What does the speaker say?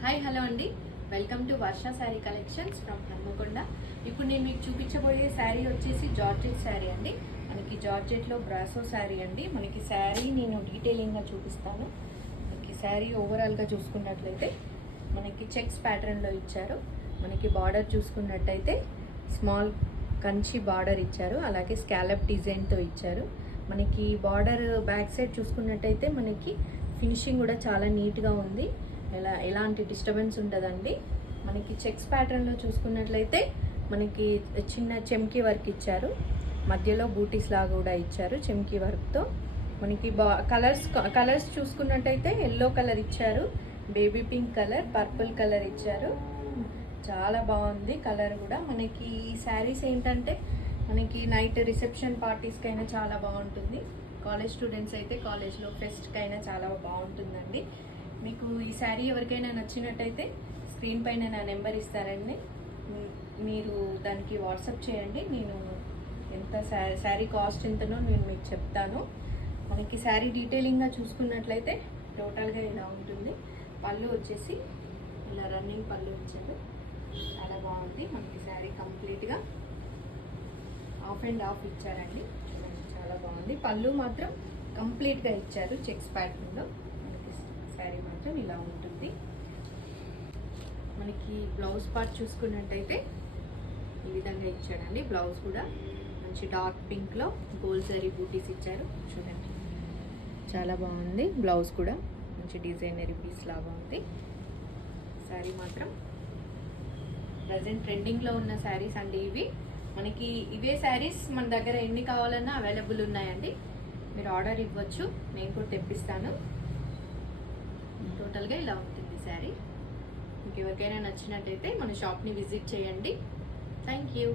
Hi hello అండి, welcome to Varsha sari collections from Hanamkonda. ఇప్పుడు నేను మీకు చూపించబోయే శారీ వచ్చేసి జార్జెట్ శారీ అండి. మనకి జార్జెట్లో బ్రాసో శారీ అండి. మనకి శారీ నేను డీటెయిలింగ్గా చూపిస్తాను. మనకి శారీ ఓవరాల్గా చూసుకున్నట్లయితే మనకి చెక్స్ ప్యాటర్న్లో ఇచ్చారు. మనకి బార్డర్ చూసుకున్నట్టయితే స్మాల్ కంచి బార్డర్ ఇచ్చారు, అలాగే స్కాలప్ డిజైన్తో ఇచ్చారు. మనకి బార్డర్ బ్యాక్ సైడ్ చూసుకున్నట్టయితే మనకి ఫినిషింగ్ కూడా చాలా నీట్గా ఉంది. ఎలాంటి డిస్టర్బెన్స్ ఉండదండి. మనకి చెక్స్ ప్యాటర్న్లో చూసుకున్నట్లయితే మనకి చిన్న చెమ్కీ వర్క్ ఇచ్చారు, మధ్యలో బూటీస్ లాగా కూడా ఇచ్చారు చెమ్కీ వర్క్తో. మనకి కలర్స్ చూసుకున్నట్టయితే ఎల్లో కలర్ ఇచ్చారు, baby pink colour, purple colour ఇచ్చారు. చాలా బాగుంది కలర్ కూడా. మనకి ఈ శారీస్ ఏంటంటే మనకి నైట్ రిసెప్షన్ పార్టీస్కి అయినా చాలా బాగుంటుంది. కాలేజ్ స్టూడెంట్స్ అయితే కాలేజ్లో ఫెస్ట్కి అయినా చాలా బాగుంటుందండి. మీకు ఈ శారీ ఎవరికైనా నచ్చినట్టయితే స్క్రీన్ పైన నా నెంబర్ ఇస్తారండి, మీరు దానికి వాట్సాప్ చేయండి. నేను ఎంత శారీ కాస్ట్ ఎంతనో నేను మీకు చెప్తాను. మనకి శారీ డీటెయిలింగ్గా చూసుకున్నట్లయితే టోటల్గా ఇలా ఉంటుంది. పళ్ళు వచ్చేసి ఇలా రన్నింగ్ పళ్ళు ఇచ్చారు, చాలా బాగుంది. మనకి శారీ కంప్లీట్గా ఆఫ్ అండ్ ఆఫ్ ఇచ్చారండి, చాలా బాగుంది. పళ్ళు మాత్రం కంప్లీట్గా ఇచ్చారు చెక్స్ ప్యాటర్న్లో. శారీ మాత్రం ఇలా ఉంటుంది. మనకి బ్లౌజ్ పార్ట్ చూసుకున్నట్టయితే ఈ విధంగా ఇచ్చాడండి. బ్లౌజ్ కూడా మంచి డార్క్ పింక్లో గోల్డ్ జరీ బూటీస్ ఇచ్చారు, చూడండి చాలా బాగుంది. బ్లౌజ్ కూడా మంచి డిజైనరీ పీస్ లాగా ఉంది. శారీ మాత్రం ప్రజెంట్ ట్రెండింగ్లో ఉన్న శారీస్ అండి ఇవి. మనకి ఇవే శారీస్ మన దగ్గర ఎన్ని కావాలన్నా అవైలబుల్ ఉన్నాయండి. మీరు ఆర్డర్ ఇవ్వచ్చు, నేను కూడా తెప్పిస్తాను. టోటల్గా ఇలా ఉంటుంది శారీ. మీకు ఎవరికైనా నచ్చినట్టయితే మన షాప్ని విజిట్ చేయండి. Thank you.